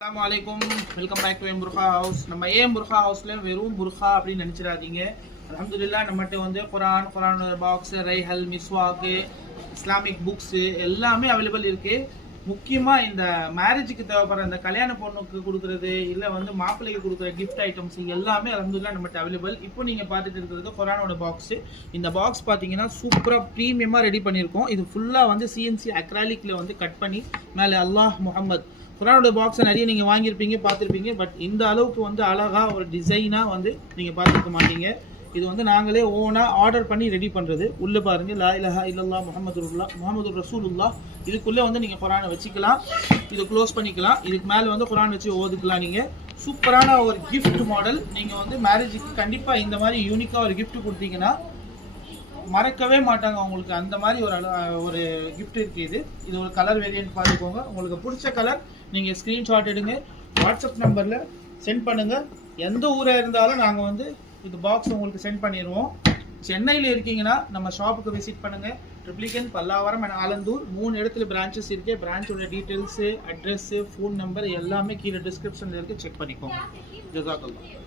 அஸ்ஸலாமு அலைக்கும், welcome back to M Burqa House. நம்ம ஏஎம் புர்ஹா ஹவுஸ்ல வெறும் புர்ஹா அப்படின்னு நினைச்சிடாதீங்க. அல்ஹம்துலில்லாஹ் நம்மகிட்ட வந்து குரான் பாக்ஸ், ரைஹல், மிஸ்வாக்கு, இஸ்லாமிக் புக்ஸ் எல்லாமே அவைலபிள் இருக்கு. முக்கியமா இந்த மேரேஜுக்கு தேவைப்படுற இந்த கல்யாண பொண்ணுக்கு கொடுக்கறது இல்ல வந்து மாப்பிள்ளைக்கு கொடுக்குற கிஃப்ட் ஐட்டம்ஸ் எல்லாமே அல்ஹம்துலில்லாஹ் நம்மகிட்ட அவைலபிள். இப்போ நீங்க பார்த்துட்டு இருக்கிறது குரானோட பாக்ஸ். இந்த பாக்ஸ் பாத்தீங்கன்னா சூப்பரா பிரீமியமா ரெடி பண்ணியிருக்கோம். இது ஃபுல்லா வந்து சிஎன்சி அக்ராலிக்ல வந்து கட் பண்ணி மேலே அல்லாஹ் முஹம்மத் குரானோட பாக்ஸை நிறைய நீங்கள் வாங்கியிருப்பீங்க, பார்த்துருப்பீங்க. பட் இந்த அளவுக்கு வந்து அழகாக ஒரு டிசைனாக வந்து நீங்கள் பார்த்துருக்க மாட்டீங்க. இது வந்து நாங்களே ஓனாக ஆர்டர் பண்ணி ரெடி பண்ணுறது. உள்ளே பாருங்கள், லா இலாஹா இல்லல்லாஹ் முஹம்மது ரசூலுல்லாஹ். இதுக்குள்ளே வந்து நீங்கள் குரானை வச்சுக்கலாம், இதை க்ளோஸ் பண்ணிக்கலாம். இதுக்கு மேலே வந்து குரான் வச்சு ஓதுக்கலாம். நீங்கள் சூப்பரான ஒரு கிஃப்ட் மாடல். நீங்கள் வந்து மேரேஜுக்கு கண்டிப்பாக இந்த மாதிரி யூனிக்காக ஒரு கிஃப்ட் கொடுத்தீங்கன்னா மறக்கவே மாட்டாங்க உங்களுக்கு. அந்த மாதிரி ஒரு கிஃப்ட் இருக்குது. இது ஒரு கலர் வேரியன்ட் பார்த்துக்கோங்க. உங்களுக்கு பிடிச்ச கலர் நீங்கள் ஸ்க்ரீன்ஷாட் எடுங்க, வாட்ஸ்அப் நம்பரில் சென்ட் பண்ணுங்கள். எந்த ஊராக இருந்தாலும் நாங்கள் வந்து இது பாக்ஸ் உங்களுக்கு சென்ட் பண்ணிடுவோம். சென்னையில் இருக்கீங்கன்னா நம்ம ஷாப்புக்கு விசிட் பண்ணுங்கள். ட்ரிப்ளிகன், பல்லாவரம் அண்ட் ஆலந்தூர் 3 இடத்துல பிரான்ச்சஸ் இருக்குது. பிரான்ச்சோட டீட்டெயில்ஸு, அட்ரெஸ்ஸு, ஃபோன் நம்பர் எல்லாமே கீழே டிஸ்கிரிப்ஷனில் இருக்குது. செக் பண்ணிக்கோங்க. ஜஸாக்கல்லாஹ்.